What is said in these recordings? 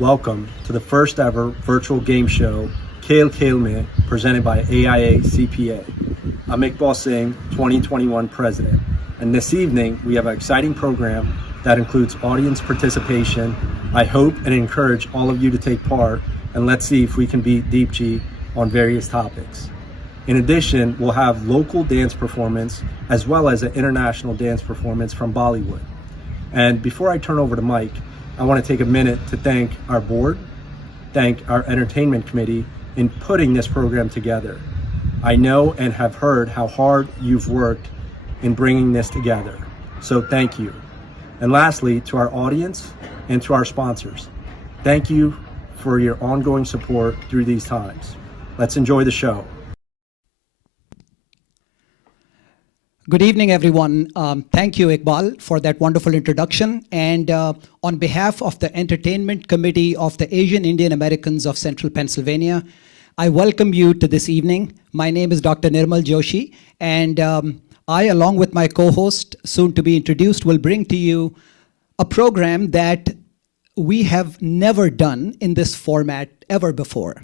Welcome to the first ever virtual game show, Khel presented by AIACPA. I'm Iqbal Singh, 2021 president, and this evening we have an exciting program that includes audience participation. I hope and encourage all of you to take part, and let's see if we can beat Deepji on various topics. In addition, we'll have local dance performance as well as an international dance performance from Bollywood. And before I turn over to Mike, I want to take a minute to thank our board, thank our entertainment committee in putting this program together. I know and have heard how hard you've worked in bringing this together, so thank you. And lastly, to our audience and to our sponsors, thank you for your ongoing support through these times. Let's enjoy the show. Good evening, everyone. Thank you, Iqbal, for that wonderful introduction. And on behalf of the Entertainment Committee of the Asian Indian Americans of Central Pennsylvania, I welcome you to this evening. My name is Dr. Nirmal Joshi, and I, along with my co-host, soon to be introduced, will bring to you a program that we have never done in this format ever before.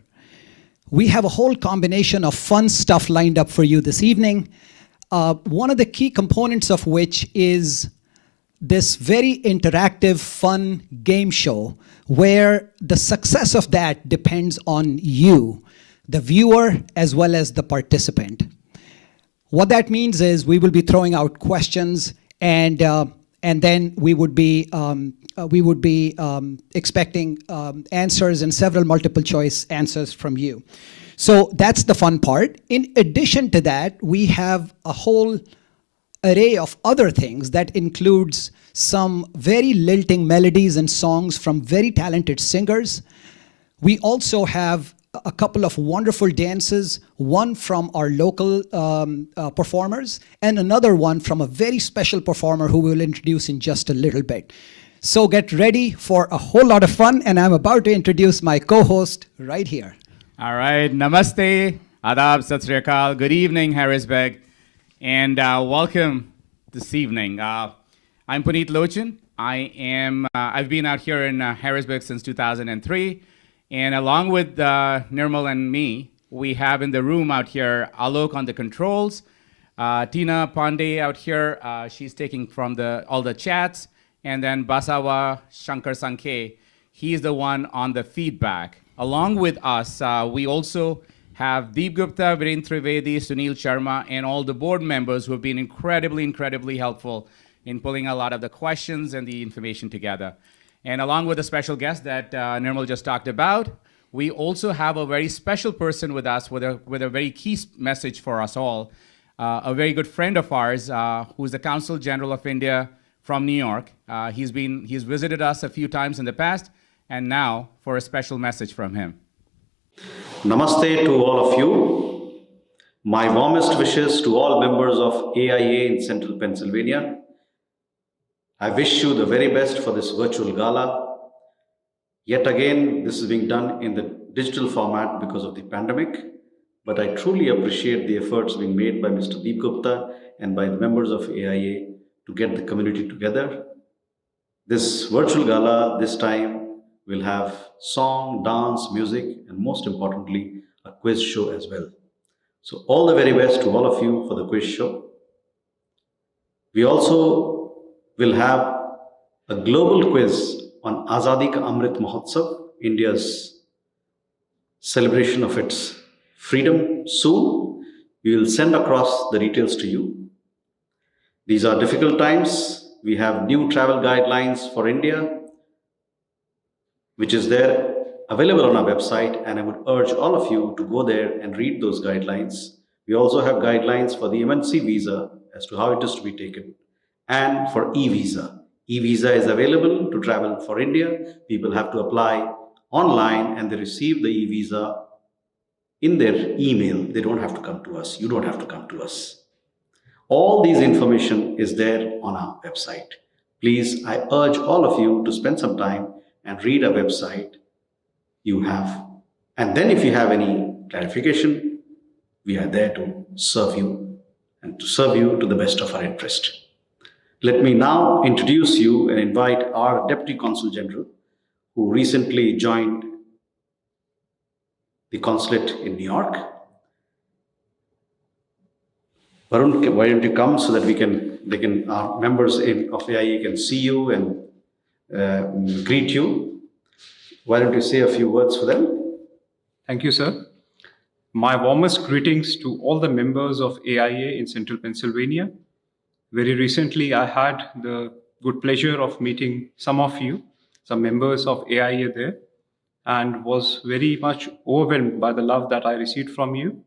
We have a whole combination of fun stuff lined up for you this evening. One of the key components of which is this very interactive, fun game show where the success of that depends on you, the viewer, as well as the participant. What that means is we will be throwing out questions, and then we would be expecting answers and several multiple choice answers from you. So that's the fun part. In addition to that, we have a whole array of other things that includes some very lilting melodies and songs from very talented singers. We also have a couple of wonderful dances, one from our local performers and another one from a very special performer who we'll introduce in just a little bit. So get ready for a whole lot of fun, and I'm about to introduce my co-host right here. All right, namaste, adab, sat sri akal, good evening, Harrisburg, and welcome this evening. I'm Puneet Lochan. I've been out here in Harrisburg since 2003, and along with Nirmal and me, we have in the room out here Alok on the controls, Tina Pandey out here, she's taking from all the chats, and then Basawa Shankar Sankhe, he's the one on the feedback. Along with us, we also have Deep Gupta, Viren Trivedi, Sunil Sharma, and all the board members who have been incredibly helpful in pulling a lot of the questions and the information together. And along with the special guest that Nirmal just talked about, we also have a very special person with us with a very key message for us all, a very good friend of ours who's the Consul General of India from New York. He's visited us a few times in the past, and now for a special message from him. Namaste to all of you. My warmest wishes to all members of AIA in Central Pennsylvania. I wish you the very best for this virtual gala. Yet again, this is being done in the digital format because of the pandemic, but I truly appreciate the efforts being made by Mr. Deep Gupta and by the members of AIA to get the community together. This virtual gala this time will have song, dance, music, and most importantly, a quiz show as well. So all the very best to all of you for the quiz show. We also will have a global quiz on Azadi Ka Amrit Mahotsav, India's celebration of its freedom soon. We will send across the details to you. These are difficult times. We have new travel guidelines for India, which is there available on our website, and I would urge all of you to go there and read those guidelines. We also have guidelines for the MNC visa as to how it is to be taken, and for e-visa. E-visa is available to travel for India. People have to apply online and they receive the e-visa in their email. They don't have to come to us. You don't have to come to us. All these information is there on our website. Please, I urge all of you to spend some time and read our website you have. And then if you have any clarification, we are there to serve you and to serve you to the best of our interest. Let me now introduce you and invite our Deputy Consul General, who recently joined the consulate in New York. Varun, why don't you come so that our members of AIA can see you and greet you. Why don't you say a few words for them? Thank you, sir. My warmest greetings to all the members of AIA in Central Pennsylvania. Very recently, I had the good pleasure of meeting some of you, some members of AIA there, and was very much overwhelmed by the love that I received from you.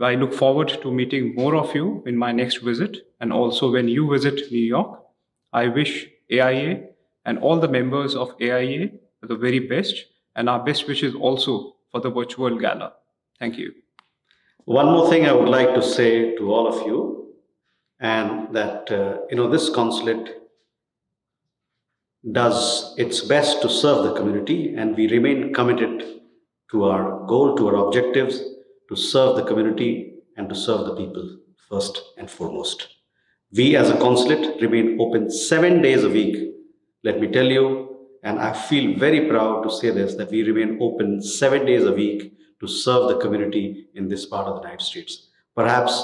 I look forward to meeting more of you in my next visit, and also when you visit New York. I wish AIA and all the members of AIA the very best, and our best wishes also for the virtual gala. Thank you. One more thing I would like to say to all of you, and that this consulate does its best to serve the community, and we remain committed to our goal, to our objectives, to serve the community and to serve the people first and foremost. We as a consulate remain open 7 days a week. Let me tell you, and I feel very proud to say this, that we remain open 7 days a week to serve the community in this part of the United States. Perhaps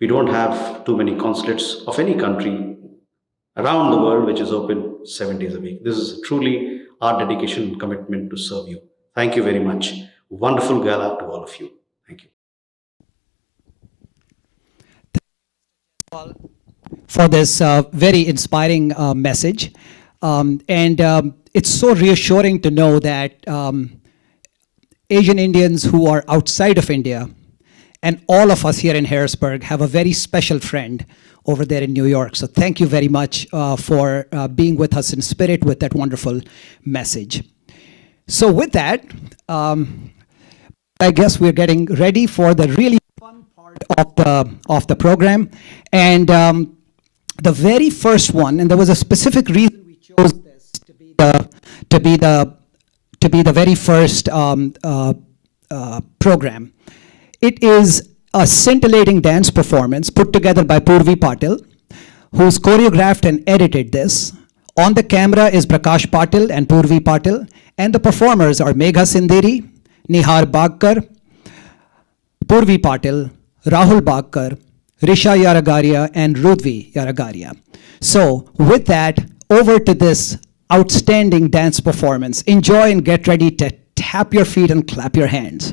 we don't have too many consulates of any country around the world which is open 7 days a week. This is truly our dedication and commitment to serve you. Thank you very much. Wonderful gala to all of you. Thank you. For this very inspiring message. It's so reassuring to know that Asian Indians who are outside of India and all of us here in Harrisburg have a very special friend over there in New York. So thank you very much for being with us in spirit with that wonderful message. So with that, I guess we're getting ready for the really fun part of the program. And the very first one, and there was a specific reason we chose this to be the very first program. It is a scintillating dance performance put together by Purvi Patil, who's choreographed and edited this. On the camera is Prakash Patil and Purvi Patil, and the performers are Megha Sinderi, Nihar Bagkar, Purvi Patil, Rahul Bagkar, Risha Yaragaria, and Rudvi Yaragaria. So with that, over to this outstanding dance performance. Enjoy and get ready to tap your feet and clap your hands.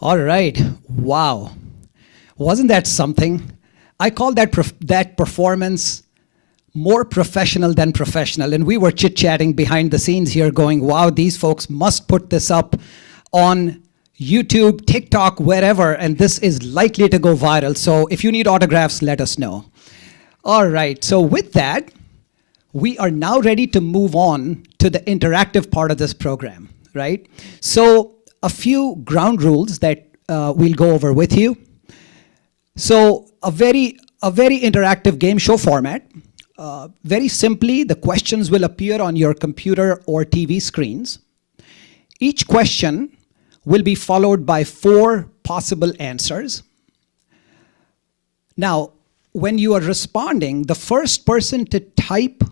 All right. Wow. Wasn't that something? I call that performance more professional than professional. And we were chit-chatting behind the scenes here going, wow, these folks must put this up on YouTube, TikTok, wherever, and this is likely to go viral. So if you need autographs, let us know. All right, so with that, we are now ready to move on to the interactive part of this program, right? So a few ground rules that we'll go over with you. So a very interactive game show format. Very simply, the questions will appear on your computer or TV screens. Each question will be followed by 4 possible answers. Now, when you are responding, the first person to type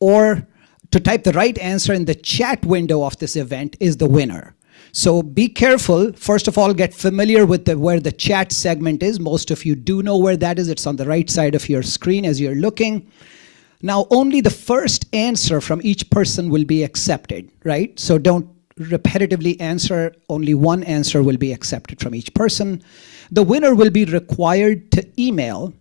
the right answer in the chat window of this event is the winner. So be careful. First of all, get familiar with where the chat segment is. Most of you do know where that is. It's on the right side of your screen as you're looking. Now, only the first answer from each person will be accepted, right? So don't repetitively answer. Only one answer will be accepted from each person. The winner will be required to email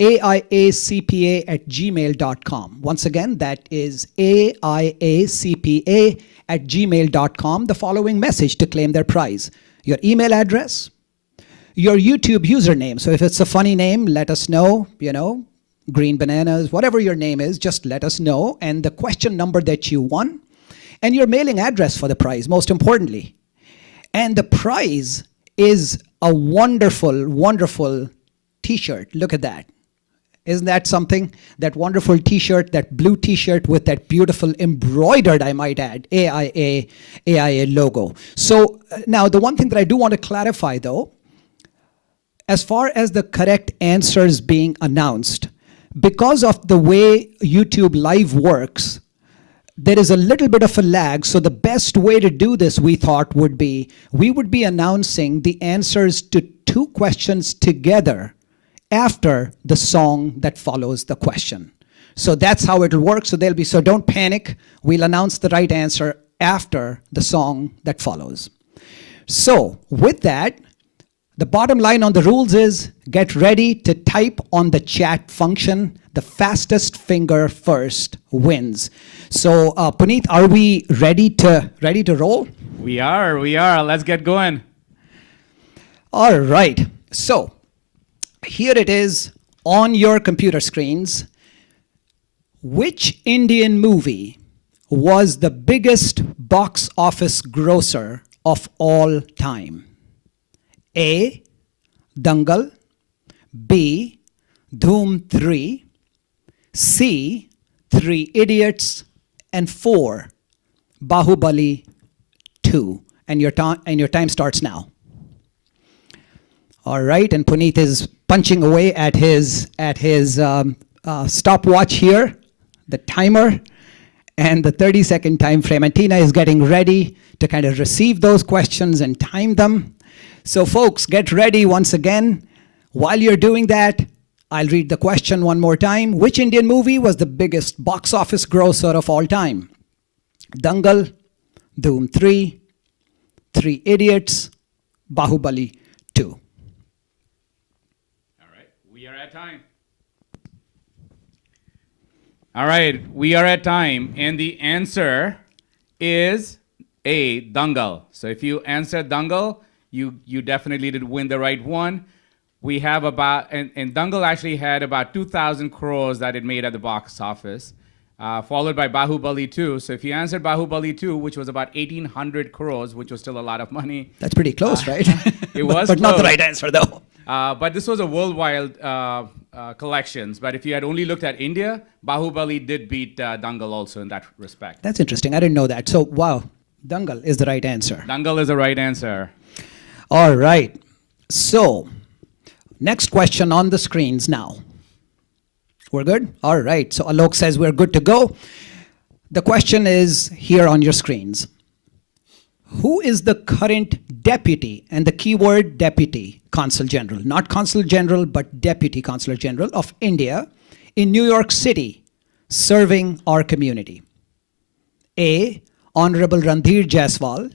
AIACPA@gmail.com. Once again, that is AIACPA@gmail.com, the following message to claim their prize. Your email address, your YouTube username. So if it's a funny name, let us know, Green Bananas, whatever your name is, just let us know. And the question number that you won, and your mailing address for the prize, most importantly. And the prize is a wonderful, wonderful t-shirt. Look at that. Isn't that something? That wonderful t-shirt, that blue t-shirt with that beautiful embroidered, I might add, AIA logo. So now the one thing that I do want to clarify though, as far as the correct answers being announced, because of the way YouTube Live works, there is a little bit of a lag. So the best way to do this, we thought, would be, we would be announcing the answers to 2 questions together after the song that follows the question. So that's how it'll work. So don't panic. We'll announce the right answer after the song that follows. So with that, the bottom line on the rules is get ready to type on the chat function. The fastest finger first wins. So Puneet, are we ready to roll? We are. Let's get going. All right. So here it is on your computer screens. Which Indian movie was the biggest box office grosser of all time? A, Dangal, B, Dhoom 3, C, 3 Idiots, and 4, Bahubali 2. And your time starts now. All right, and Puneet is punching away at his stopwatch here, the timer, and the 30-second time frame. And Tina is getting ready to kind of receive those questions and time them. So folks, get ready once again. While you're doing that, I'll read the question one more time. Which Indian movie was the biggest box office grosser of all time? Dangal, Dhoom 3, 3 Idiots, Bahubali 2. All right, we are at time. All right, we are at time, and the answer is A, Dangal. So if you answered Dangal, you definitely did win the right one. We have about, and Dangal actually had about 2,000 crores that it made at the box office, followed by Bahubali 2. So if you answered Bahubali 2, which was about 1,800 crores, which was still a lot of money. That's pretty close, right? It was but close. Not the right answer, though. But this was a worldwide collections. But if you had only looked at India, Bahubali did beat Dangal also in that respect. That's interesting. I didn't know that. So, wow, Dangal is the right answer. Dangal is the right answer. All right. So, next question on the screens now. We're good? All right. So, Alok says we're good to go. The question is here on your screens. Who is the current deputy, and the keyword deputy, consul general, not consul general, but deputy consular general of India in New York City, serving our community? A, Honorable Randhir Jaiswal.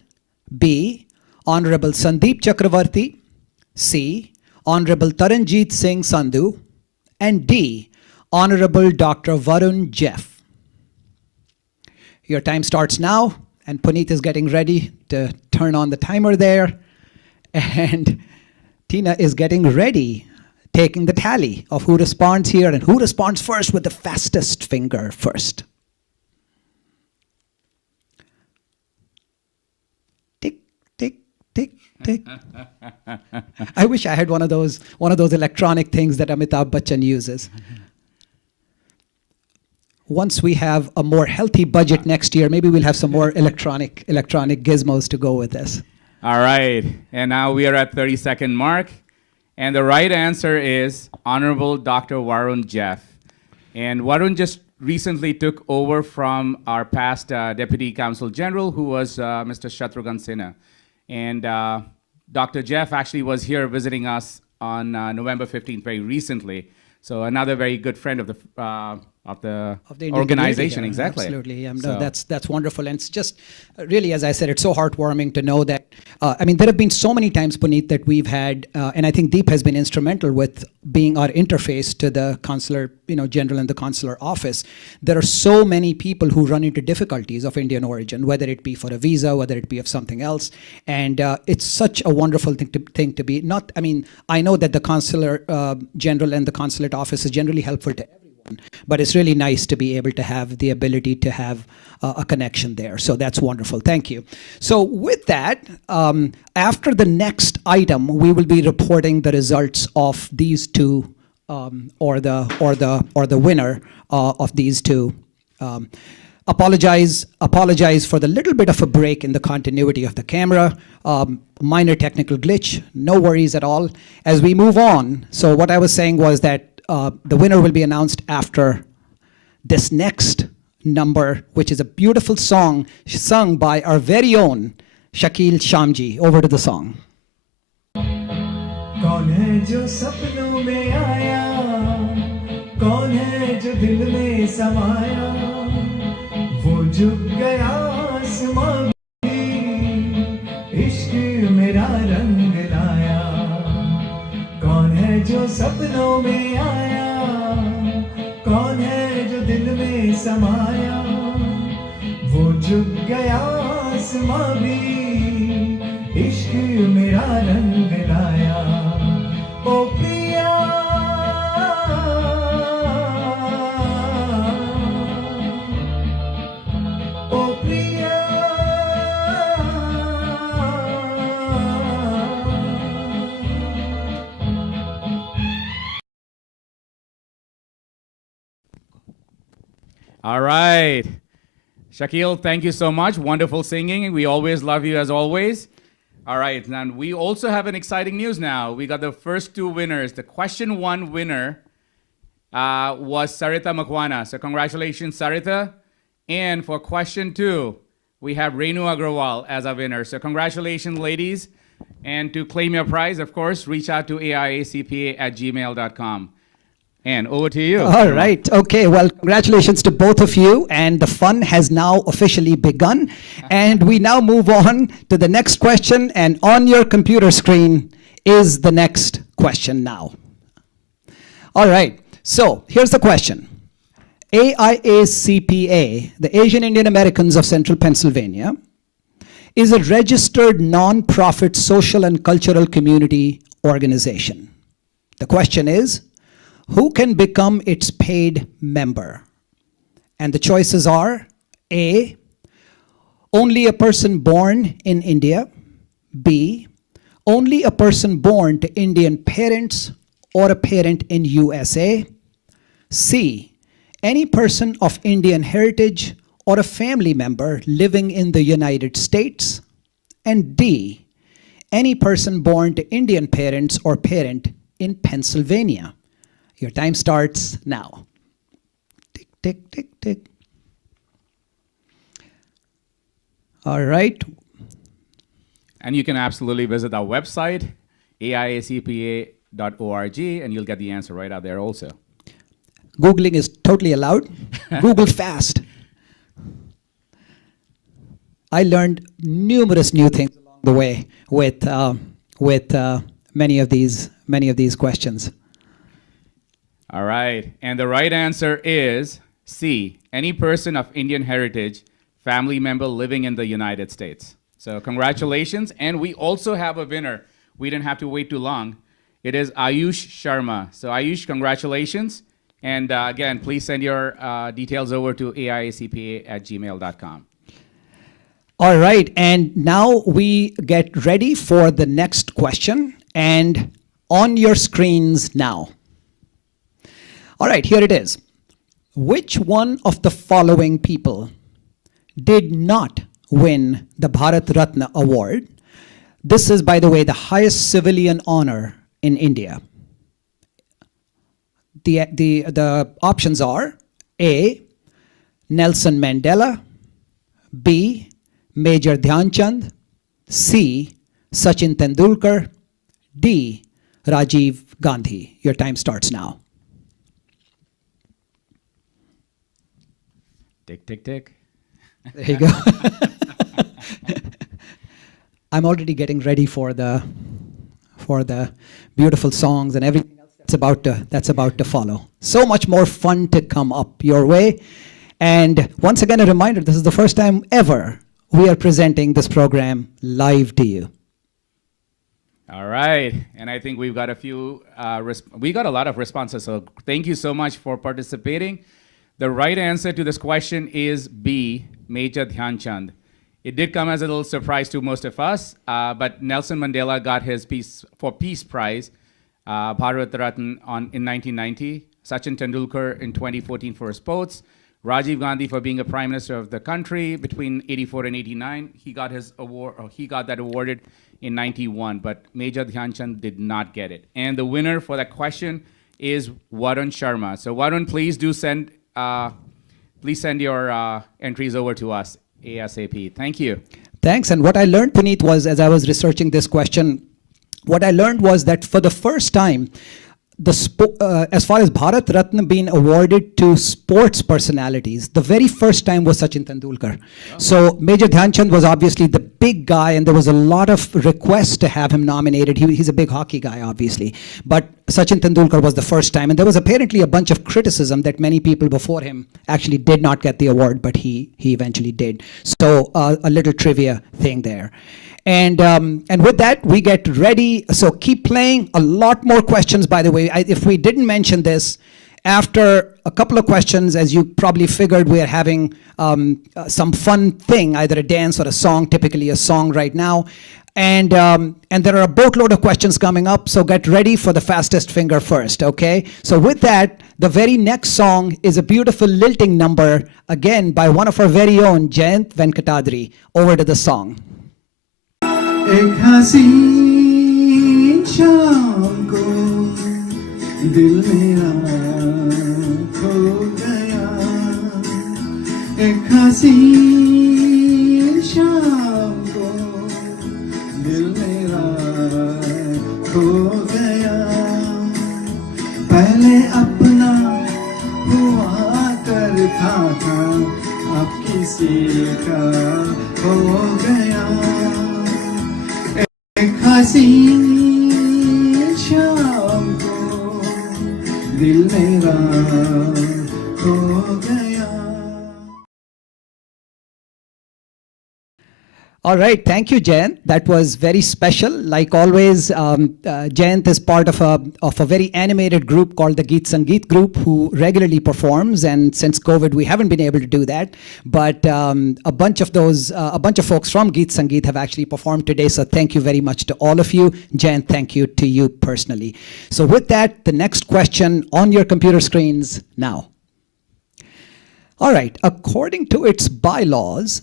B, Honorable Sandeep Chakravarti, C. Honorable Taranjeet Singh Sandhu, and D. Honorable Dr. Varun Jeff. Your time starts now, and Puneet is getting ready to turn on the timer there, and Tina is getting ready, taking the tally of who responds here and who responds first with the fastest finger first. Tick, tick, tick, tick. I wish I had one of those electronic things that Amitabh Bachchan uses. Once we have a more healthy budget next year, maybe we'll have some more electronic gizmos to go with this. All right, and now we are at 30-second mark, and the right answer is Honorable Dr. Varun Jeff. And Varun just recently took over from our past Deputy Counsel General, who was Mr. Shatrughan Sinha. And Dr. Jeff actually was here visiting us on November 15th very recently. So another very good friend of the Indian organization, community. exactly. Absolutely, yeah, So- no, that's wonderful, and it's just really, as I said, it's so heartwarming to know that. I mean, there have been so many times, Puneet, that we've had, and I think Deep has been instrumental with being our interface to the consular, general and the consular office. There are so many people who run into difficulties of Indian origin, whether it be for a visa, whether it be of something else, and it's such a wonderful thing to be. Not, I mean, I know that the consular general and the consulate office is generally helpful to everyone, but it's really nice to be able to have the ability to have a connection there. So that's wonderful. Thank you. So with that, after the next item, we will be reporting the results of these two, or the winner of these two. Apologize for the little bit of a break in the continuity of the camera. Minor technical glitch. No worries at all. As we move on, so what I was saying was that the winner will be announced after this next number, which is a beautiful song sung by our very own Shakil Shamji. Over to the song. कौन है जो सपनों में आया, कौन है जो दिल में समाया, वो झुक गया आसमां भी, इश्क मेरा रंग लाया. कौन है जो सपनों में आया, कौन है जो दिल में समाया, वो झुक गया आसमां भी, इश्क मेरा रंग लाया. ओ प्रिया, ओ प्रिया, All right. Shakil, thank you so much. Wonderful singing. We always love you as always. All right, and we also have an exciting news now. We got the first two winners. The question one winner was Sarita Makwana. So congratulations, Sarita. And for question two, we have Renu Agrawal as a winner. So congratulations, ladies. And to claim your prize, of course, reach out to AIACPA@gmail.com. And over to you. All right. Okay. Well, congratulations to both of you. And the fun has now officially begun. And we now move on to the next question. And on your computer screen is the next question now. All right. So here's the question. AIACPA, the Asian Indian Americans of Central Pennsylvania, is a registered non-profit social and cultural community organization. The question is, who can become its paid member? And the choices are A, only a person born in India, B, only a person born to Indian parents or a parent in USA, C, any person of Indian heritage or a family member living in the United States, and D, any person born to Indian parents or parent in Pennsylvania. Your time starts now. Tick, tick, tick, tick. All right. And you can absolutely visit our website, AIACPA.org, and you'll get the answer right out there also. Googling is totally allowed. Google fast. I learned numerous new things along the way with many of these questions. All right. And the right answer is C, any person of Indian heritage, family member living in the United States. So congratulations. And we also have a winner. We didn't have to wait too long. It is Ayush Sharma. So Ayush, congratulations. And again, please send your details over to aiacpa@gmail.com. All right, and now we get ready for the next question, and on your screens now. All right, here it is. Which one of the following people did not win the Bharat Ratna Award? This is, by the way, the highest civilian honor in India. The options are A, Nelson Mandela, B, Major Dhyan Chand, C, Sachin Tendulkar, D, Rajiv Gandhi. Your time starts now. Tick, tick, tick. There you go. I'm already getting ready for the beautiful songs and everything else that's about to follow. So much more fun to come up your way. And once again, a reminder, this is the first time ever we are presenting this program live to you. All right. And I think we've got we got a lot of responses. So thank you so much for participating. The right answer to this question is B, Major Dhyan Chand. It did come as a little surprise to most of us, but Nelson Mandela got his Peace Prize, Bharat Ratna in 1990, Sachin Tendulkar in 2014 for sports, Rajiv Gandhi for being a prime minister of the country between 84 and 89. He got his award, or he got that awarded in 91, but Major Dhyan Chand did not get it. And the winner for that question is Varun Sharma. So Varun, please send your entries over to us ASAP. Thank you. Thanks. And what I learned, Puneet, was as I was researching this question, what I learned was that for the first time, as far as Bharat Ratna being awarded to sports personalities, the very first time was Sachin Tendulkar. Oh. So Major Dhyan Chand was obviously the big guy, and there was a lot of requests to have him nominated. He's a big hockey guy, obviously. But Sachin Tendulkar was the first time, and there was apparently a bunch of criticism that many people before him actually did not get the award, but he eventually did. So a little trivia thing there. And with that, we get ready. So keep playing. A lot more questions, by the way. If we didn't mention this, after a couple of questions, as you probably figured, we are having some fun thing, either a dance or a song, typically a song right now. And there are a boatload of questions coming up, so get ready for the fastest finger first, okay? So with that, the very next song is a beautiful lilting number, again, by one of our very own, Jayant Venkatadri. Over to the song. एक हसीन शाम को दिल मेरा खो गया एक हसीन शाम को दिल मेरा खो गया पहले अपना हुआ करता था अब किसी का हो गया हसीन शाम को दिल मेरा खो गया. All right, thank you, Jayant. That was very special. Like always, Jayant is part of a very animated group called the Geet Sangeet group, who regularly performs. And since COVID, we haven't been able to do that. But a bunch of folks from Geet Sangeet have actually performed today. So thank you very much to all of you. Jayant, thank you to you personally. So with that, the next question on your computer screens now. All right, according to its bylaws,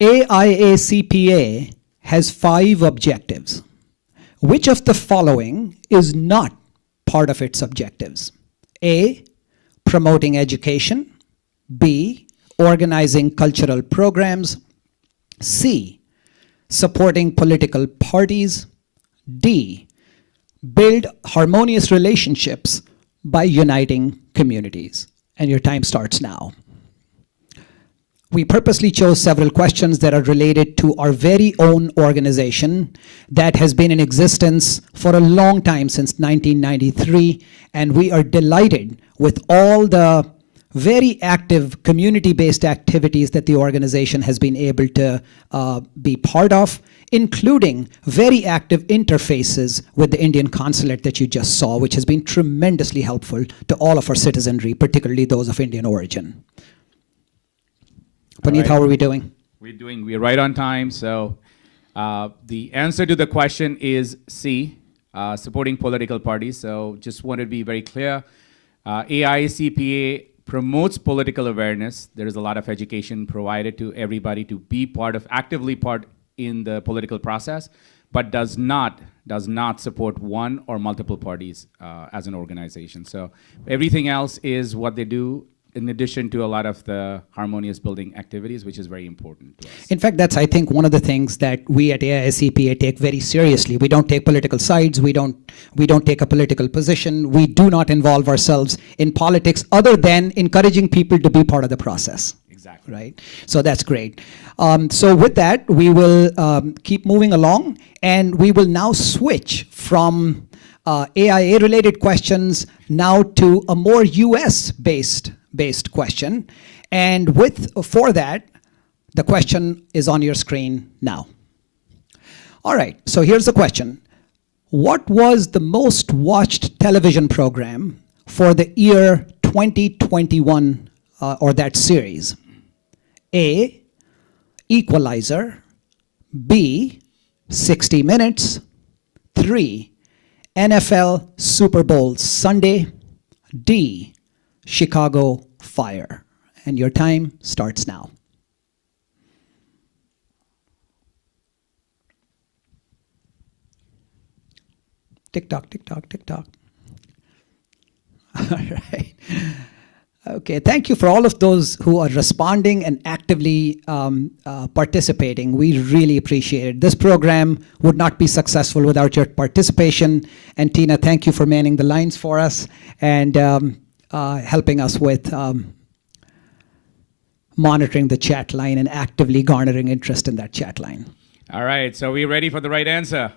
AIACPA has 5 objectives. Which of the following is not part of its objectives? A, promoting education. B, organizing cultural programs. C, supporting political parties. D, build harmonious relationships by uniting communities. And your time starts now. we purposely chose several questions that are related to our very own organization that has been in existence for a long time, since 1993, and we are delighted with all the very active community-based activities that the organization has been able to be part of, including very active interfaces with the Indian consulate that you just saw, which has been tremendously helpful to all of our citizenry, particularly those of Indian origin. Puneet, right. how are we doing? We're right on time. So the answer to the question is C, supporting political parties. So just want to be very clear. AIACPA promotes political awareness. There is a lot of education provided to everybody to be actively part in the political process, but does not support one or multiple parties as an organization. So everything else is what they do in addition to a lot of the harmonious building activities, which is very important to us. In fact, that's, I think, one of the things that we at AIACPA take very seriously. We don't take political sides. We don't take a political position. We do not involve ourselves in politics other than encouraging people to be part of the process. Exactly. Right? So that's great. So with that, we will keep moving along, and we will now switch from AIA-related questions now to a more US-based question. And for that, the question is on your screen now. All right, so here's the question. What was the most watched television program for the year 2021, or that series? A, Equalizer. B, 60 Minutes. 3, NFL Super Bowl Sunday. D, Chicago Fire. And your time starts now. Tick tock, tick tock, tick tock. All right. Okay, thank you for all of those who are responding and actively participating. We really appreciate it. This program would not be successful without your participation. And Tina, thank you for manning the lines for us and helping us with monitoring the chat line and actively garnering interest in that chat line. All right, so we ready for the right answer?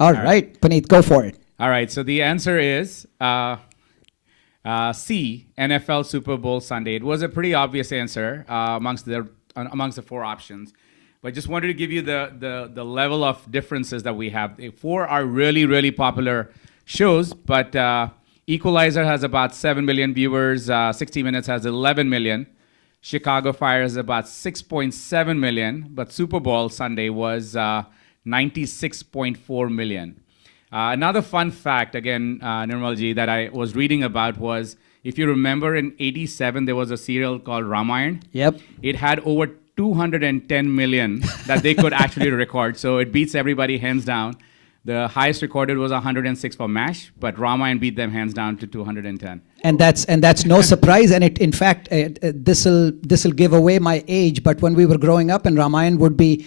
All right, Puneet, go for it. All right, so the answer is C, NFL Super Bowl Sunday. It was a pretty obvious answer amongst the four options, but just wanted to give you the level of differences that we have. Four are really, really popular shows, but Equalizer has about 7 million viewers. 60 Minutes has 11 million. Chicago Fire is about 6.7 million, but Super Bowl Sunday was 96.4 million. Another fun fact, again, Nirmalji, that I was reading about was, if you remember in 87, there was a serial called Ramayan. Yep. It had over 210 million that they could actually record. So it beats everybody hands down. The highest recorded was 106 for MASH, but Ramayan beat them hands down to 210. And that's no surprise. And in fact, this'll give away my age. But when we were growing up, and Ramayan would be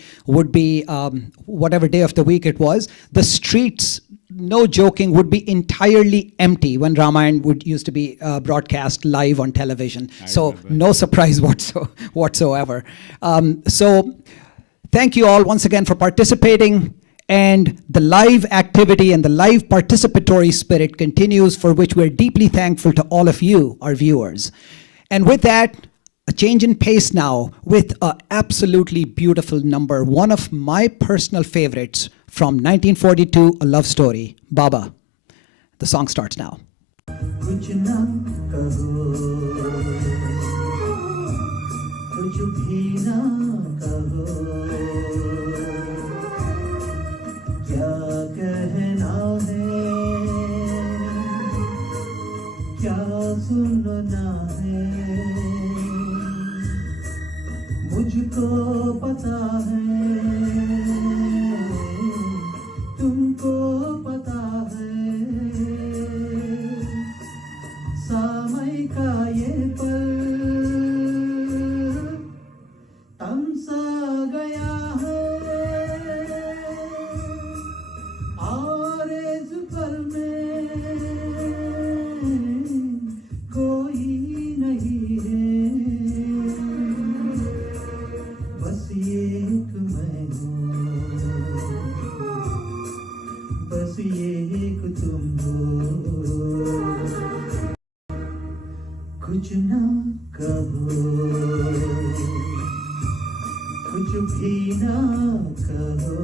whatever day of the week it was, the streets, no joking, would be entirely empty when Ramayan used to be broadcast live on television. So no surprise whatsoever. So thank you all once again for participating. And the live activity and the live participatory spirit continues, for which we're deeply thankful to all of you, our viewers. And with that, a change in pace now with an absolutely beautiful number, one of my personal favorites from 1942, A Love Story, Baba. The song starts now. कुछ ना कहो, कुछ भी ना कहो, क्या कहना है, क्या सुनना है, मुझको पता है, तुमको पता है, समय का ये पल तमसा गया है, और इस पल में कोई नहीं है, कुछ ना कहो, कुछ भी ना कहो।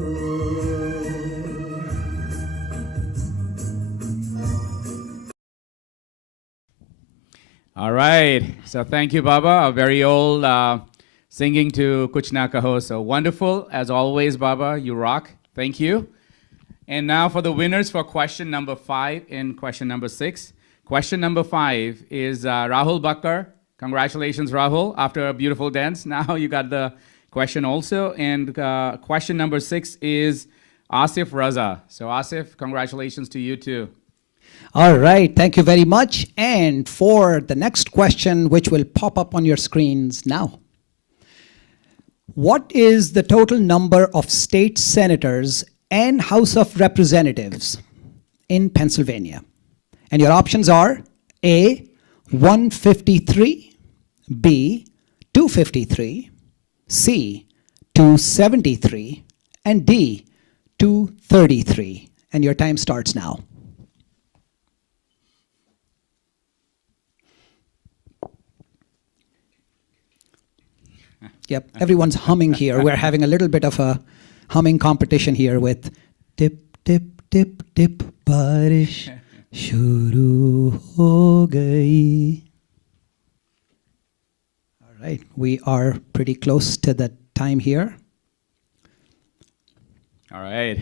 All right. So thank you, Baba. A very old singing to Kuch Na Kaho. So wonderful. As always, Baba, you rock. Thank you. And now for the winners for question number 5 and question number 6. Question number 5 is Rahul Bakkar. Congratulations, Rahul. After a beautiful dance, now you got the question also. And question number 6 is Asif Raza. So Asif, congratulations to you too. All right, thank you very much. And for the next question, which will pop up on your screens now. What is the total number of state senators and House of Representatives in Pennsylvania? And your options are A, 153, B, 253, C, 273, and D, 233. And your time starts now. Yep, everyone's humming here. We're having a little bit of a humming competition here with dip, dip, dip, dip, barish shuru ho gayi. All right, we are pretty close to the time here. All right.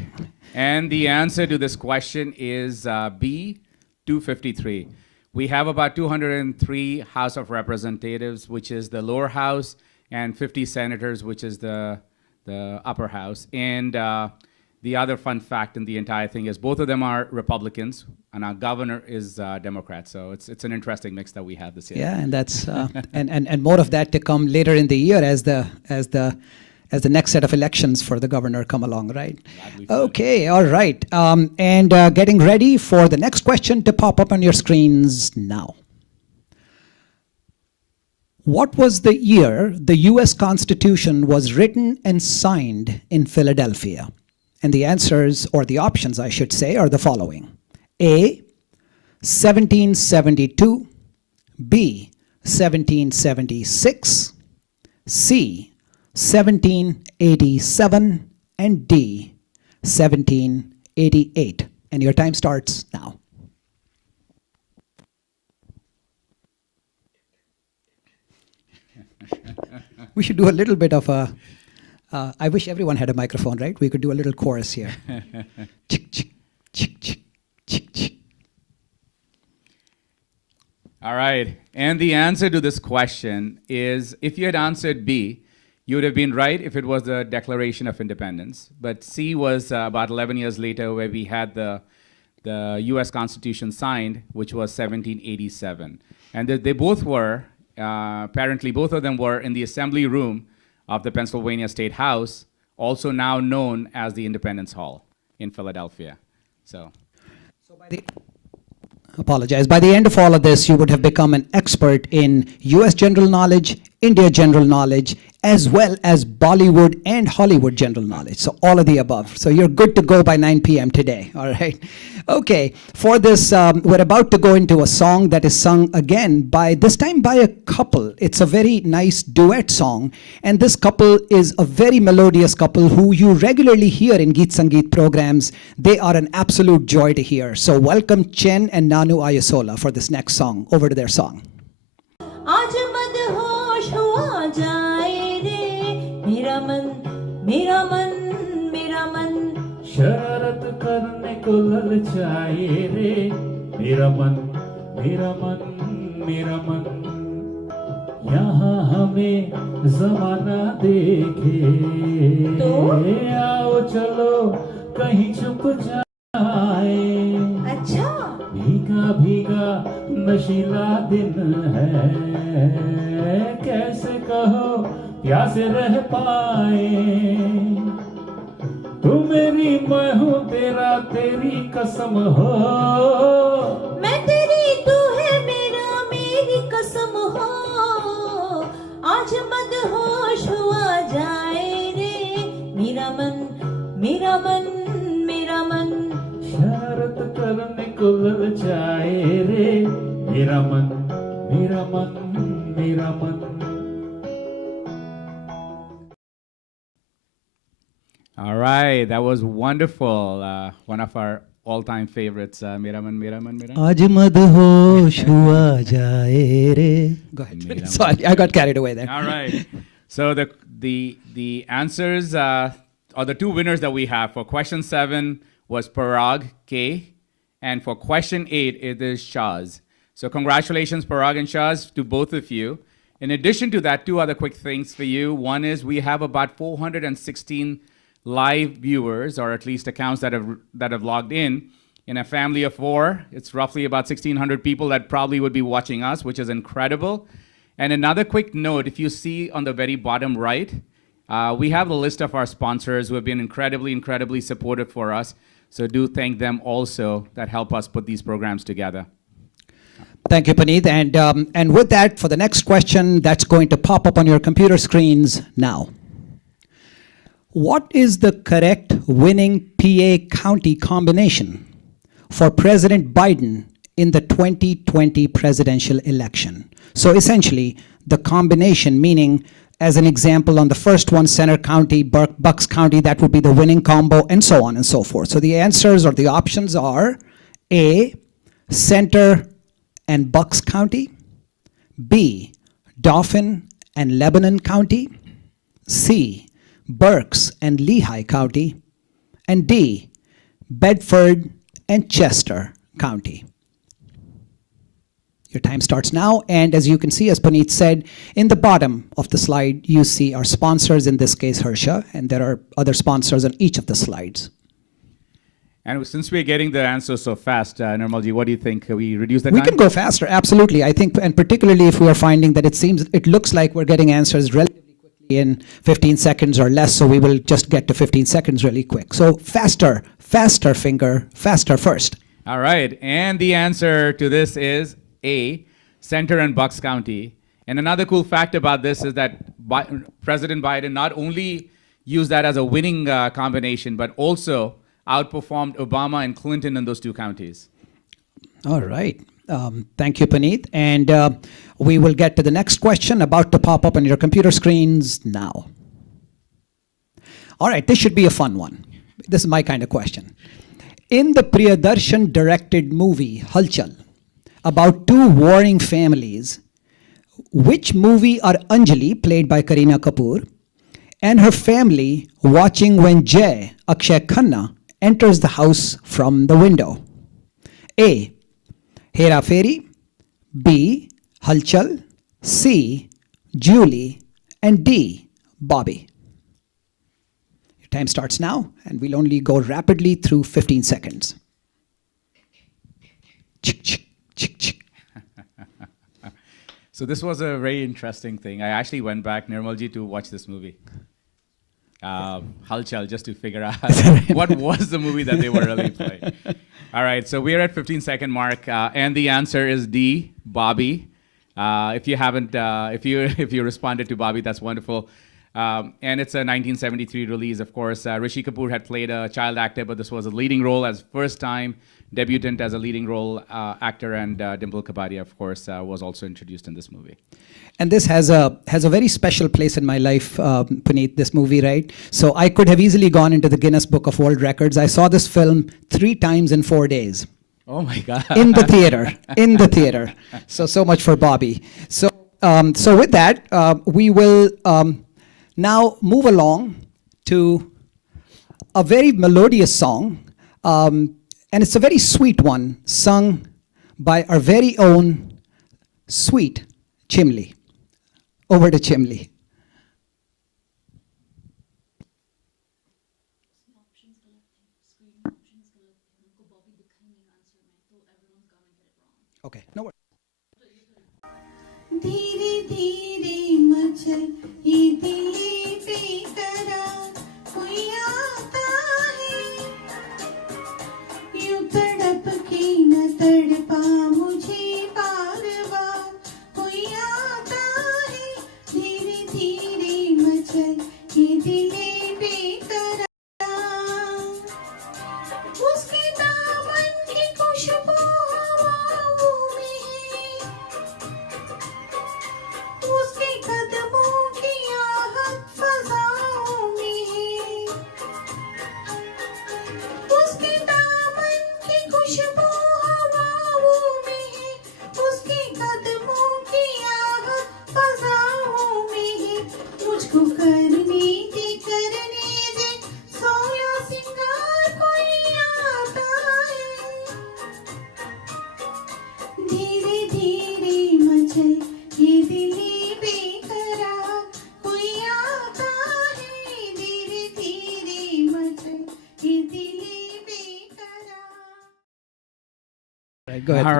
And the answer to this question is B, 253. We have about 203 House of Representatives, which is the lower house, and 50 senators, which is the upper house. And the other fun fact in the entire thing is both of them are Republicans, and our governor is Democrat. So it's an interesting mix that we have this year. Yeah, and that's and more of that to come later in the year as the next set of elections for the governor come along, right? Okay, all right. And getting ready for the next question to pop up on your screens now. What was the year the US Constitution was written and signed in Philadelphia? And the answers, or the options I should say, are the following. A, 1772, B, 1776, C, 1787, and D, 1788. And your time starts now. We should do a little bit of a, I wish everyone had a microphone, right? We could do a little chorus here. Chick, chick, chick, chick, chick, chick. All right. And the answer to this question is, if you had answered B, you would have been right if it was the Declaration of Independence. But C was about 11 years later, where we had the US Constitution signed, which was 1787. And they both were, apparently both of them were in the assembly room of the Pennsylvania State House, also now known as the Independence Hall in Philadelphia. So by the end of all of this, you would have become an expert in US general knowledge, India general knowledge, as well as Bollywood and Hollywood general knowledge. So all of the above. So you're good to go by 9 p.m. today, all right? Okay, for this, we're about to go into a song that is sung again this time by a couple. It's a very nice duet song. And this couple is a very melodious couple who you regularly hear in Geet Sangeet programs. They are an absolute joy to hear. So welcome Chen and Nanu Ayasola for this next song. Over to their song. आज मदहोश हुआ जाए रे मेरा मन मेरा मन मेरा मन शरारत करने को ललचाए रे मेरा मन मेरा मन मेरा मन यहाँ हमें जमाना देखे तो आओ चलो कहीं छुप जाए अच्छा भीगा भीगा नशीला दिन है कैसे कहो प्यासे रह पाए तू मेरी मैं हूँ तेरा तेरी कसम हो मैं तेरी तू है मेरा मेरी कसम हो आज मदहोश हुआ जाए रे मेरा मन मेरा मन मेरा मन शरारत करने को ललचाए रे मेरा मन मेरा मन मेरा मन. All right, that was wonderful. One of our all-time favorites, Mera Man, Mera Man, Mera. आज मदहोश हुआ जाए रे. Go ahead. Mera Sorry, I got carried away there. All right. So the answers, or the two winners that we have for question 7 was Parag K, and for question 8 it is Shaz. So congratulations, Parag and Shaz, to both of you. In addition to that, two other quick things for you. One is we have about 416 live viewers, or at least accounts that have logged in a family of 4. It's roughly about 1,600 people that probably would be watching us, which is incredible. And another quick note, if you see on the very bottom right, we have a list of our sponsors who have been incredibly supportive for us. So do thank them also that help us put these programs together. Thank you, Puneet. And with that, for the next question, that's going to pop up on your computer screens now. What is the correct winning PA county combination for President Biden in the 2020 presidential election? So essentially, the combination, meaning, as an example, on the first one, Center County, Bucks County, that would be the winning combo, and so on and so forth. So the answers or the options are A, Center and Bucks County, B, Dauphin and Lebanon County, C, Berks and Lehigh County, and D, Bedford and Chester County. Your time starts now, and as you can see, as Puneet said, in the bottom of the slide, you see our sponsors, in this case, Harsha, and there are other sponsors on each of the slides. And since we're getting the answers so fast, Nirmalji, what do you think? Can we reduce the We time? can go faster, absolutely. I think, and particularly if we are finding that it looks like we're getting answers relatively quickly in 15 seconds or less, so we will just get to 15 seconds really quick. So faster finger, faster first. All right, and the answer to this is A, Center and Bucks County. And another cool fact about this is that President Biden not only used that as a winning combination, but also outperformed Obama and Clinton in those two counties. All right. Thank you, Puneet. And we will get to the next question, about to pop up on your computer screens now. All right, this should be a fun one. This is my kind of question. In the Priyadarshan directed movie, Halchal, about two warring families, which movie are Anjali, played by Kareena Kapoor, and her family watching when Jay, Akshay Khanna, enters the house from the window? A, Hera Fairy, B, Halchal, C, Julie, and D, Bobby. Your time starts now, and we'll only go rapidly through 15 seconds. So this was a very interesting thing. I actually went back, Nirmalji, to watch this movie. Halchal, just to figure out what was the movie that they were really playing. All right, so we're at 15-second mark, and the answer is D, Bobby. If you haven't, if you responded to Bobby, that's wonderful. And it's a 1973 release, of course. Rishi Kapoor had played a child actor, but this was a leading role, as first time debutant as a leading role actor, and Dimple Kapadia, of course, was also introduced in this movie. And this has a very special place in my life, Puneet, this movie, right? So I could have easily gone into the Guinness Book of World Records. I saw this film 3 times in 4 days. Oh my God. In the theater. So much for Bobby. So with that, we will now move along to a very melodious song. And it's a very sweet one, sung by our very own sweet Chimli. Over to Chimli. Okay, no worries. धीरे धीरे मचल ये दिल बेकरार, कोई आता है यूं तड़प के न तड़पा मुझे बार बार, कोई आता है धीरे धीरे मचल ये दिल बेकरार, उसके दामन की खुशबू हवाओं में है, right, go ahead. All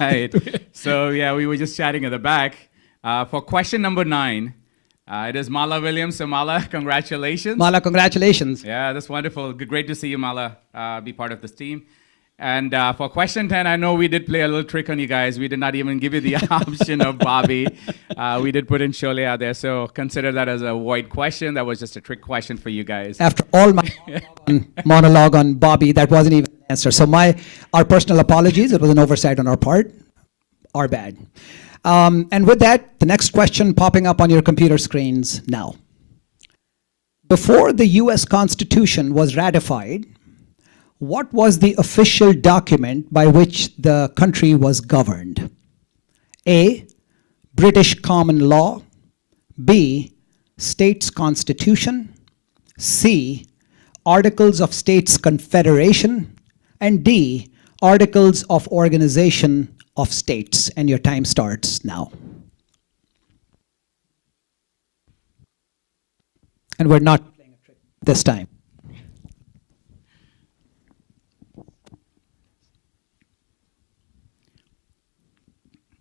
right. So, yeah, we were just chatting at the back. For question number 9, it is Mala Williams. So, Mala, congratulations. Mala, congratulations. Yeah, that's wonderful. Great to see you, Mala, be part of this team. And for question 10, I know we did play a little trick on you guys. We did not even give you the option of Bobby. We did put in Sholay out there. So consider that as a void question. That was just a trick question for you guys. After all my monologue on Bobby, that wasn't even an answer. So our personal apologies. It was an oversight on our part. Our bad. And with that, the next question popping up on your computer screens now. Before the US Constitution was ratified, what was the official document by which the country was governed? A, British common law. B, state's constitution. C, Articles of States Confederation. And D, Articles of Organization of States. And your time starts now. And we're not playing a trick this time.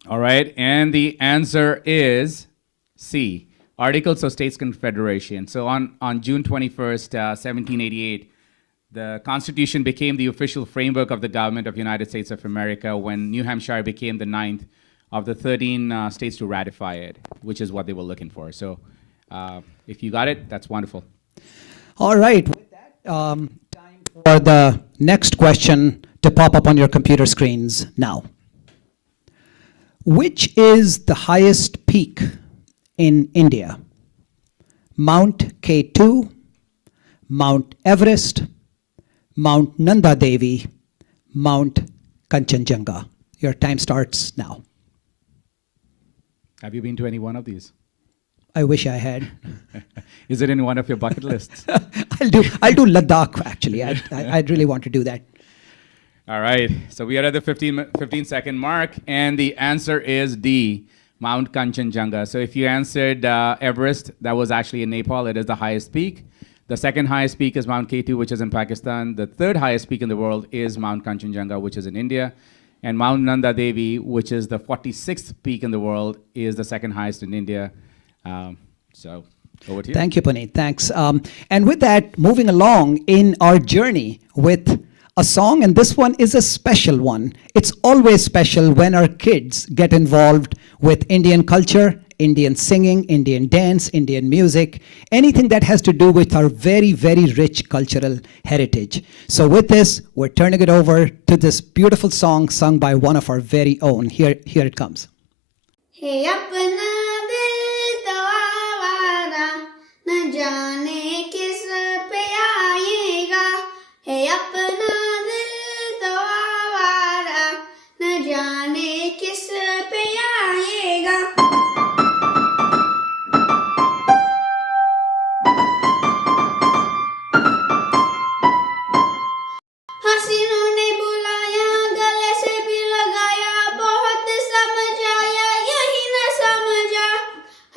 All right, and the answer is C, Articles of States Confederation. So on June 21st, 1788, the Constitution became the official framework of the government of the United States of America when New Hampshire became the 9th of the 13 states to ratify it, which is what they were looking for. So if you got it, that's wonderful. All right, with that, time for the next question to pop up on your computer screens now. Which is the highest peak in India? Mount K2, Mount Everest, Mount Nanda Devi, Mount Kanchenjunga. Your time starts now. Have you been to any one of these? I wish I had. Is it in one of your bucket lists? I'll do Ladakh actually. I'd really want to do that. All right, so we are at the 15-second mark, and the answer is D, Mount Kanchenjunga. So if you answered Everest, that was actually in Nepal. It is the highest peak. The second highest peak is Mount K2, which is in Pakistan. The third highest peak in the world is Mount Kanchenjunga, which is in India. And Mount Nanda Devi, which is the 46th peak in the world, is the second highest in India. So over to you. Thank you, Puneet. Thanks. And with that, moving along in our journey with a song, and this one is a special one. It's always special when our kids get involved with Indian culture, Indian singing, Indian dance, Indian music, anything that has to do with our very, very rich cultural heritage. So with this, we're turning it over to this beautiful song sung by one of our very own. Here it comes. Hey apna dil to aawara, na jaane kis pe aayega. Hey apna dil to aawara, na jaane kis pe aayega. हसीनों ने बुलाया गले से भी लगाया बहुत समझाया यही न समझा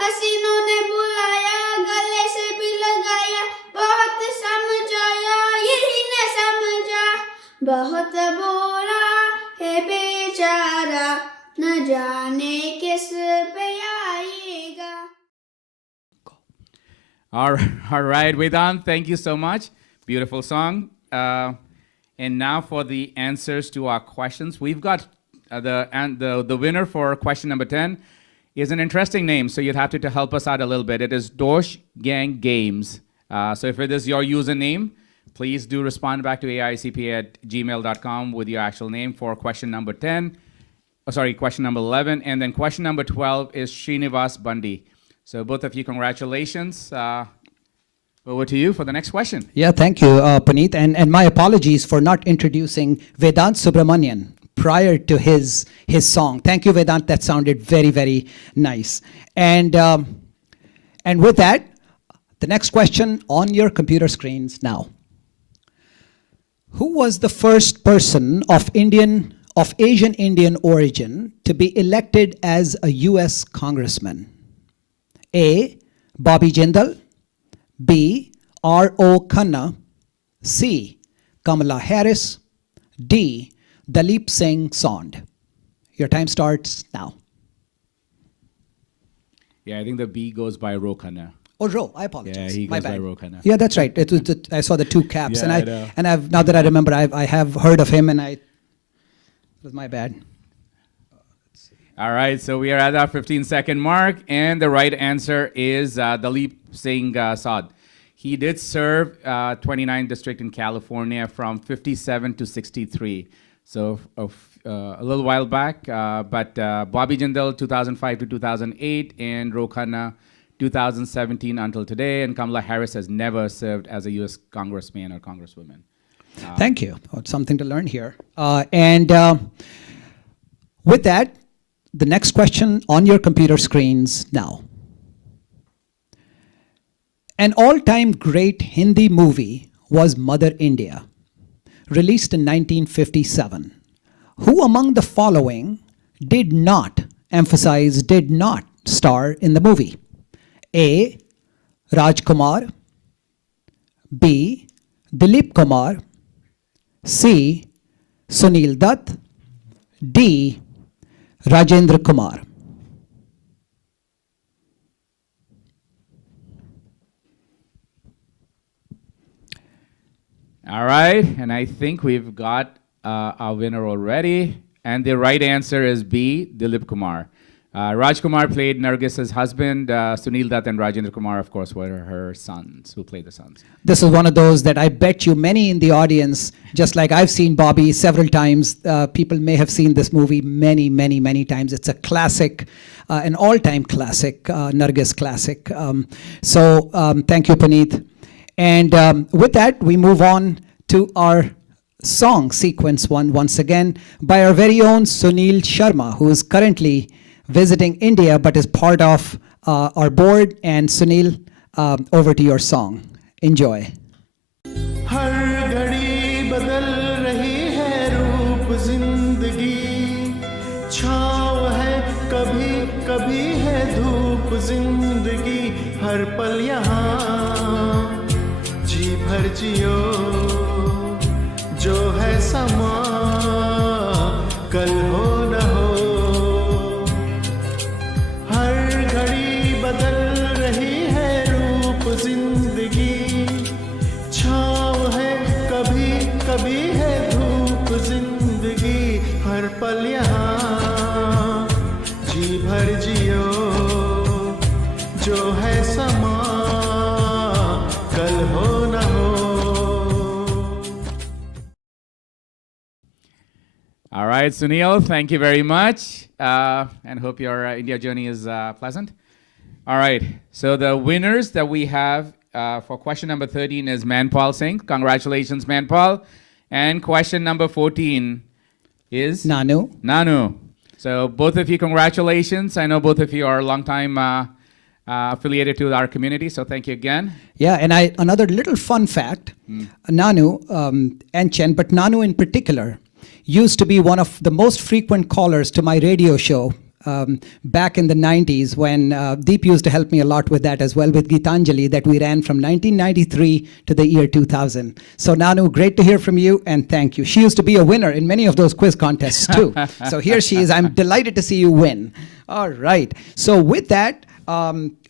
हसीनों ने बुलाया गले से भी लगाया बहुत समझाया यही न समझा बहुत बोला है बेचारा न जाने किस पे आएगा. All right, Vedant, thank you so much. Beautiful song. And now for the answers to our questions. We've got the winner for question number 10 is an interesting name, so you'd have to help us out a little bit. It is Dosh Gang Games. So if it is your username, please do respond back to AIACPA@gmail.com with your actual name for question number 10. Question number 11. And then question number 12 is Srinivas Bundy. So both of you, congratulations. Over to you for the next question. Yeah, thank you, Puneet. And my apologies for not introducing Vedant Subramanian prior to his song. Thank you, Vedant. That sounded very, very nice. And with that, the next question on your computer screens now. Who was the first person of Asian Indian origin to be elected as a US congressman? A, Bobby Jindal. B, R.O. Khanna. C, Kamala Harris. D, Dalip Singh Sond. Your time starts now. Yeah, I think the B goes by Rokana. Oh, Ro, I apologize. Yeah, he My goes by bad. Ro Khanna. Yeah, that's right. It was I saw the two caps, Yeah, I know. and I've now that I remember, I have heard of him, and it was my bad. All right, so we are at our 15-second mark, and the right answer is Dalip Singh Saud. He did serve 29th District in California from 57 to 63. So a little while back, but Bobby Jindal 2005 to 2008, and Ro Khanna 2017 until today, and Kamala Harris has never served as a U.S. congressman or congresswoman. Thank you. Oh, it's something to learn here. And with that, the next question on your computer screens now. An all-time great Hindi movie was Mother India, released in 1957. Who among the following did not star in the movie? A. Rajkumar, B. Dilip Kumar, C. Sunil Dutt, D. Rajendra Kumar. All right, and I think we've got our winner already. And the right answer is B, Dilip Kumar. Raj Kumar played Nargis's husband. Sunil Dutt and Rajendra Kumar, of course, were her sons, who played the sons. This is one of those that I bet you many in the audience, just like I've seen Bobby several times, people may have seen this movie many, many, many times. It's a classic, an all-time classic, Nargis classic. Thank you, Puneet. And with that, we move on to our song sequence once again by our very own Sunil Sharma, who is currently visiting India but is part of our board. And Sunil, over to your song. Enjoy. हर घड़ी बदल रही है रूप जिंदगी, छाँव है कभी कभी है धूप जिंदगी, हर पल यहाँ जी भर जियो, जो है समा कल हो न हो, हर घड़ी बदल रही है रूप जिंदगी, छाँव है कभी कभी है धूप जिंदगी, हर पल यहाँ जी भर जियो, जो है समा कल हो न हो. All right, Sunil, thank you very much. And hope your India journey is pleasant. All right, so the winners that we have for question number 13 is Manpal Singh. Congratulations, Manpal. And question number 14 is? Nanu. Nanu. So both of you, congratulations. I know both of you are long-time affiliated to our community, so thank you again. Yeah, and another little fun fact, Nanu and Chen, but Nanu in particular, used to be one of the most frequent callers to my radio show back in the 90s when Deep used to help me a lot with that as well, with Gitanjali, that we ran from 1993 to the year 2000. So Nanu, great to hear from you, and thank you. She used to be a winner in many of those quiz contests too. So here she is. I'm delighted to see you win. All right. So with that,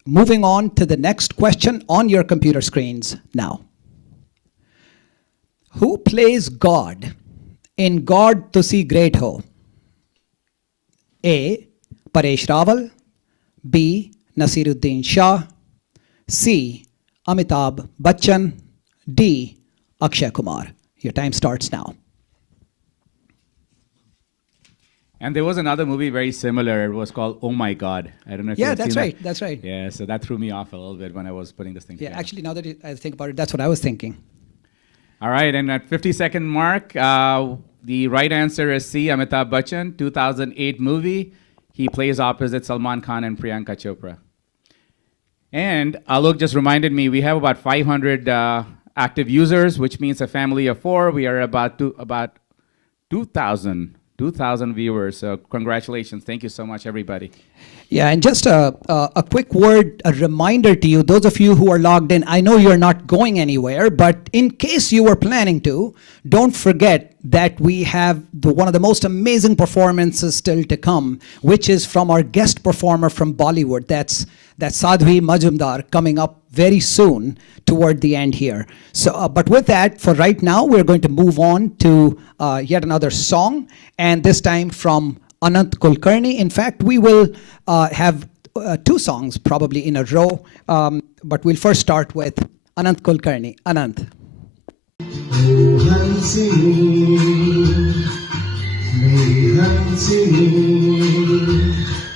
moving on to the next question on your computer screens now. Who plays God in God Tusi Great Ho? A. Paresh Rawal, B. Nasiruddin Shah, C. Amitabh Bachchan, D. Akshay Kumar. Your time starts now. And there was another movie very similar. It was called Oh My God. I don't know if Yeah, you've that's seen right. that. That's right. Yeah, so that threw me off a little bit when I was putting this thing Yeah, together. actually, now that I think about it, that's what I was thinking. All right, and at 50-second mark, the right answer is C, Amitabh Bachchan, 2008 movie. He plays opposite Salman Khan and Priyanka Chopra. And Alok just reminded me, we have about 500 active users, which means a family of 4. We are about 2,000 viewers. So congratulations. Thank you so much, everybody. Yeah, and just a quick word, a reminder to you, those of you who are logged in, I know you're not going anywhere, but in case you were planning to, don't forget that we have one of the most amazing performances still to come, which is from our guest performer from Bollywood. That's Sadhvi Majumdar, coming up very soon toward the end here. So, but with that, for right now, we're going to move on to yet another song, and this time from Anant Kulkarni. In fact, we will have two songs probably in a row, but we'll first start with Anant Kulkarni. Anant. मेरी हंसनी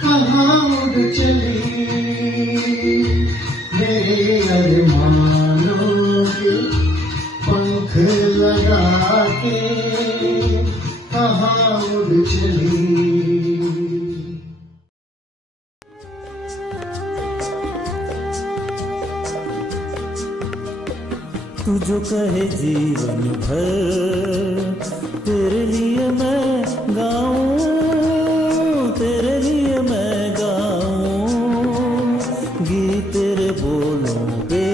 कहाँ उड़ चली मेरे अरमानों के पंख लगा के कहाँ उड़ चली तू जो कहे जीवन भर तेरे लिए मैं गाऊं तेरे लिए मैं गाऊं गीत तेरे बोलों पे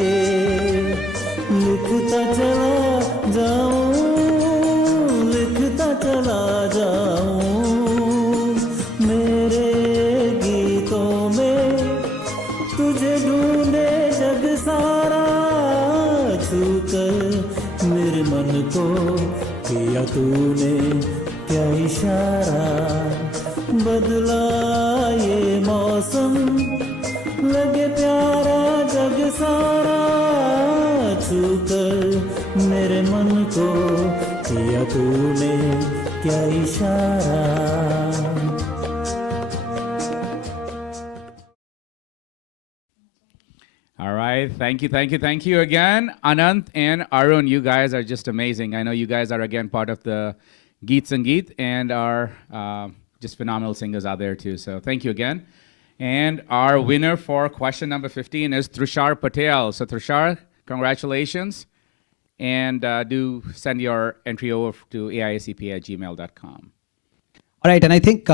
लिखता चला जाऊं मेरे गीतों में तुझे ढूंढे जग सारा छूकर मेरे मन को किया तूने क्या इशारा बदला ये मौसम लगे प्यारा जग सारा छूकर मेरे मन को किया तूने क्या इशारा All right, thank you again, Anant and Arun. You guys are just amazing. I know you guys are again part of the Geet Sangeet and are just phenomenal singers out there too. So thank you again. And our winner for question number 15 is Trushar Patel. So Trushar, congratulations, and do send your entry over to AIACPA@gmail.com. All right, and I think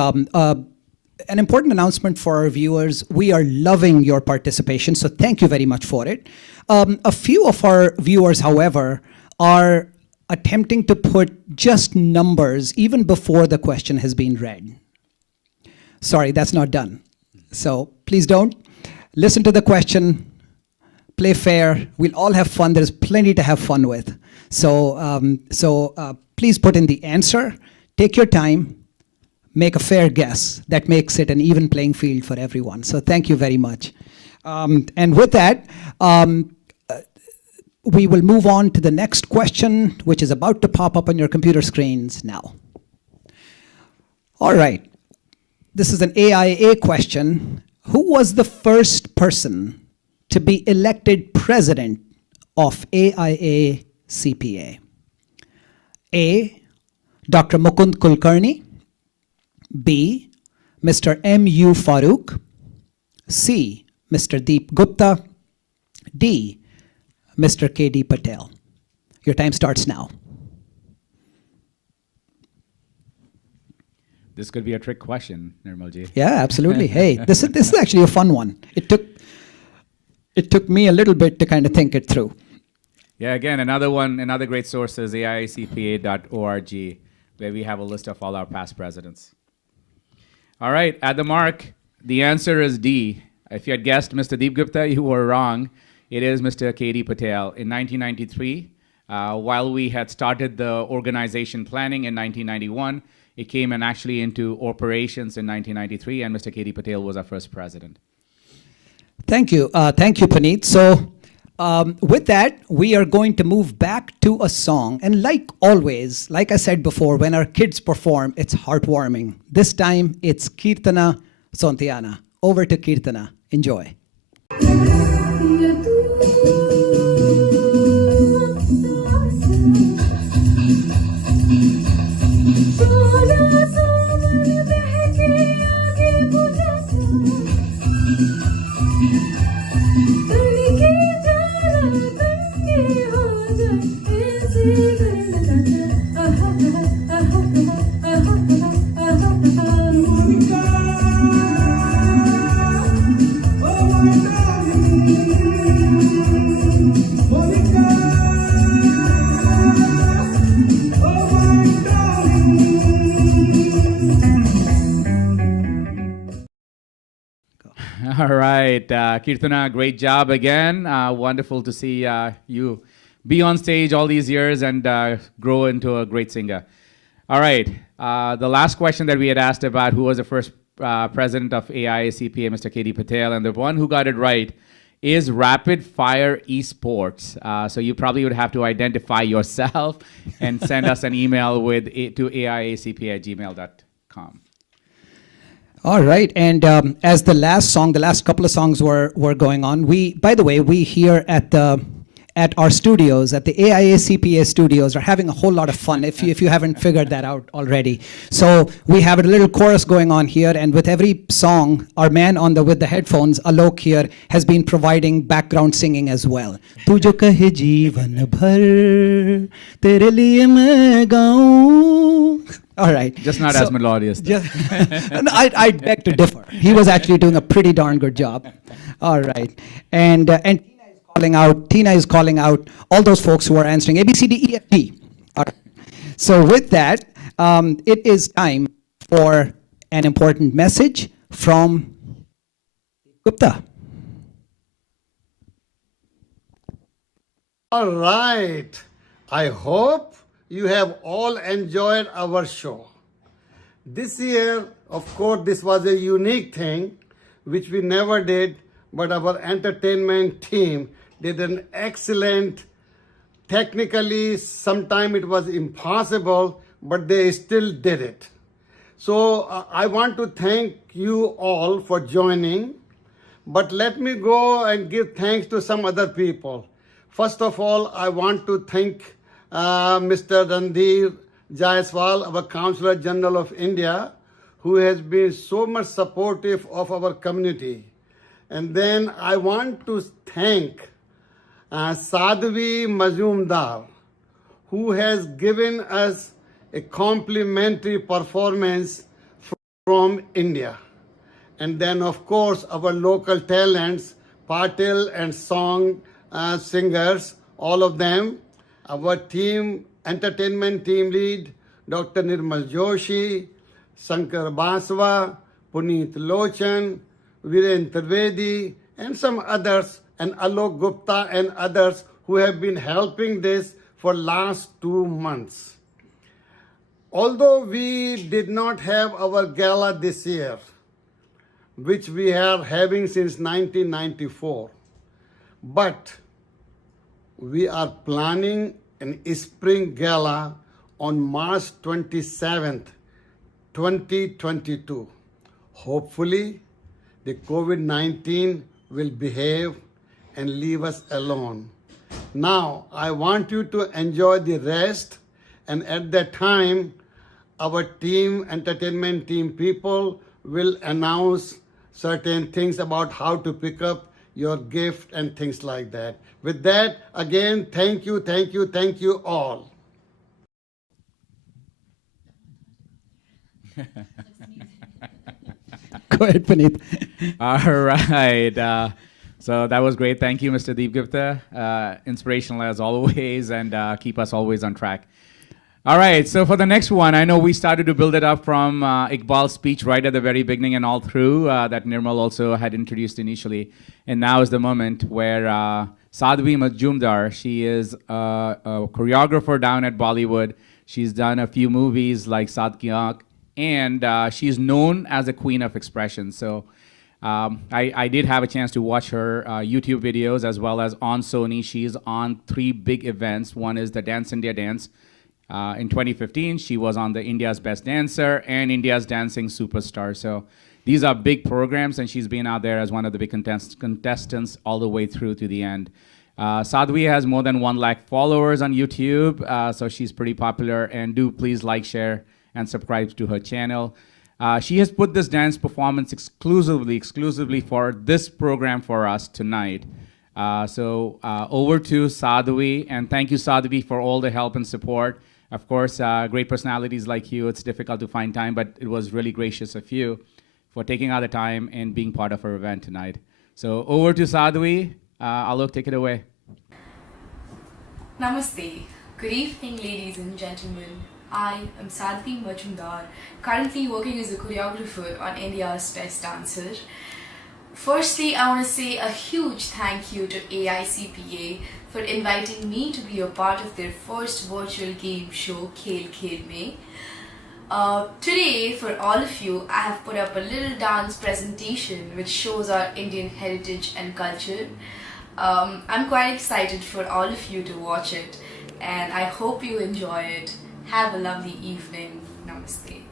an important announcement for our viewers. We are loving your participation, so thank you very much for it. A few of our viewers, however, are attempting to put just numbers even before the question has been read. Sorry, that's not done. So please don't. Listen to the question, play fair. We'll all have fun. There's plenty to have fun with. So please put in the answer, take your time, make a fair guess. That makes it an even playing field for everyone. So thank you very much. And with that, we will move on to the next question, which is about to pop up on your computer screens now. All right. This is an AIA question. Who was the first person to be elected president of AIACPA? A, Dr. Mukund Kulkarni. B, Mr. M.U. Farooq. C, Mr. Deep Gupta. D, Mr. K.D. Patel. Your time starts now. This could be a trick question, Nirmalji. Yeah, absolutely. Hey, this is actually a fun one. It took me a little bit to kind of think it through. Yeah, again, another great source is AIACPA.org, where we have a list of all our past presidents. All right, at the mark, the answer is D. If you had guessed Mr. Deep Gupta, you were wrong. It is Mr. K.D. Patel. In 1993, while we had started the organization planning in 1991, it came and actually into operations in 1993, and Mr. K.D. Patel was our first president. Thank you. Thank you, Puneet. So with that, we are going to move back to a song. And like always, like I said before, when our kids perform, it's heartwarming. This time, it's Kirtana Sontiana. Over to Kirtana. Enjoy. Oh my darling. All right, Kirtana, great job again. Wonderful to see you be on stage all these years and grow into a great singer. All right, the last question that we had asked about who was the first president of AIACPA, Mr. K.D. Patel, and the one who got it right is Rapid Fire Esports. So you probably would have to identify yourself and send us an email to aiacpa@gmail.com. All right, and as the last couple of songs were going on, by the way, we here at our studios, at the AIACPA studios, are having a whole lot of fun, if you haven't figured that out already. So we have a little chorus going on here, and with every song, our man with the headphones, Alok here, has been providing background singing as well. Tu jo kahe jeevan bhar, tere liye main gaun. All right. Just not as melodious. No, I'd beg to differ. He was actually doing a pretty darn good job. All right. And Tina is calling out all those folks who are answering A, B, C, D, E, F, G. All right. So with that, it is time for an important message from Gupta. All right. I hope you have all enjoyed our show. This year, of course, this was a unique thing, which we never did, but our entertainment team did an excellent, technically, sometimes it was impossible, but they still did it. So I want to thank you all for joining, but let me go and give thanks to some other people. First of all, I want to thank Mr. Randhir Jaiswal, our Consular General of India, who has been so much supportive of our community. And then I want to thank Sadhvi Majumdar, who has given us a complimentary performance from India. And then, of course, our local talents, Patil and song singers, all of them. Our team, entertainment team lead, Dr. Nirmal Joshi, Shankar Baswa, Puneet Lochan, Viren Trivedi, and some others, and Alok Gupta and others who have been helping this for last 2 months. Although we did not have our gala this year, which we are having since 1994, but we are planning an spring gala on March 27th, 2022. Hopefully, the COVID-19 will behave and leave us alone. Now, I want you to enjoy the rest, and at that time, our team, entertainment team people will announce certain things about how to pick up your gift and things like that. With that, again, thank you all. Go ahead, Puneet. All right. So that was great. Thank you, Mr. Deep Gupta. Inspirational as always, and keep us always on track. All right, so for the next one, I know we started to build it up from Iqbal's speech right at the very beginning and all through that Nirmal also had introduced initially. And now is the moment where Sadhvi Majumdar, she is a choreographer down at Bollywood. She's done a few movies like Saat Ki Aankh, and she's known as the queen of expression. So I did have a chance to watch her YouTube videos as well as on Sony. She's on 3 big events. One is the Dance India Dance. In 2015, she was on the India's Best Dancer and India's Dancing Superstar. So these are big programs, and she's been out there as one of the big contestants all the way through to the end. Sadhvi has more than 1 lakh followers on YouTube, so she's pretty popular. And do please like, share, and subscribe to her channel. She has put this dance performance exclusively for this program for us tonight. So over to Sadhvi, and thank you, Sadhvi, for all the help and support. Of course, great personalities like you, it's difficult to find time, but it was really gracious of you for taking out the time and being part of our event tonight. So over to Sadhvi. Alok, take it away. Namaste. Good evening, ladies and gentlemen. I am Sadhvi Majumdar, currently working as a choreographer on India's Best Dancer. Firstly, I want to say a huge thank you to AICPA for inviting me to be a part of their first virtual game show, Khel Khel Mein. Today, for all of you, I have put up a little dance presentation which shows our Indian heritage and culture. I'm quite excited for all of you to watch it, and I hope you enjoy it. Have a lovely evening. Namaste.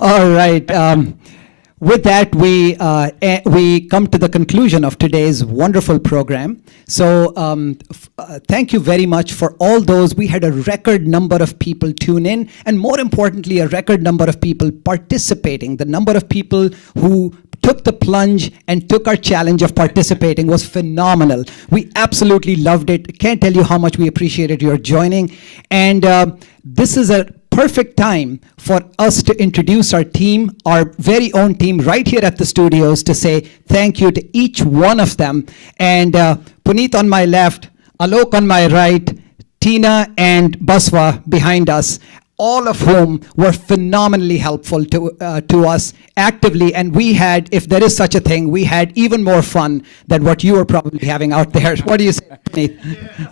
All right. With that, we come to the conclusion of today's wonderful program. So thank you very much for all those. We had a record number of people tune in, and more importantly, a record number of people participating. The number of people who took the plunge and took our challenge of participating was phenomenal. We absolutely loved it. Can't tell you how much we appreciated your joining. And this is a perfect time for us to introduce our team, our very own team right here at the studios, to say thank you to each one of them. And Puneet on my left, Alok on my right, Tina and Baswa behind us, all of whom were phenomenally helpful to us actively. And we had, if there is such a thing, we had even more fun than what you were probably having out there. What do you say, Puneet?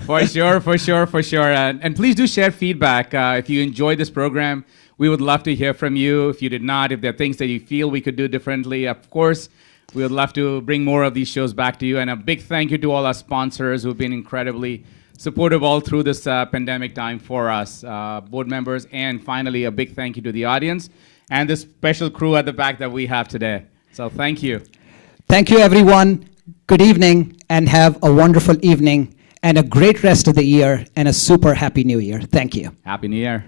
For sure. And please do share feedback. If you enjoyed this program, we would love to hear from you. If you did not, if there are things that you feel we could do differently, of course, we would love to bring more of these shows back to you. And a big thank you to all our sponsors who've been incredibly supportive all through this pandemic time for us, board members, and finally, a big thank you to the audience and the special crew at the back that we have today. So thank you. Thank you, everyone. Good evening, and have a wonderful evening, and a great rest of the year, and a super happy new year. Thank you. Happy New Year.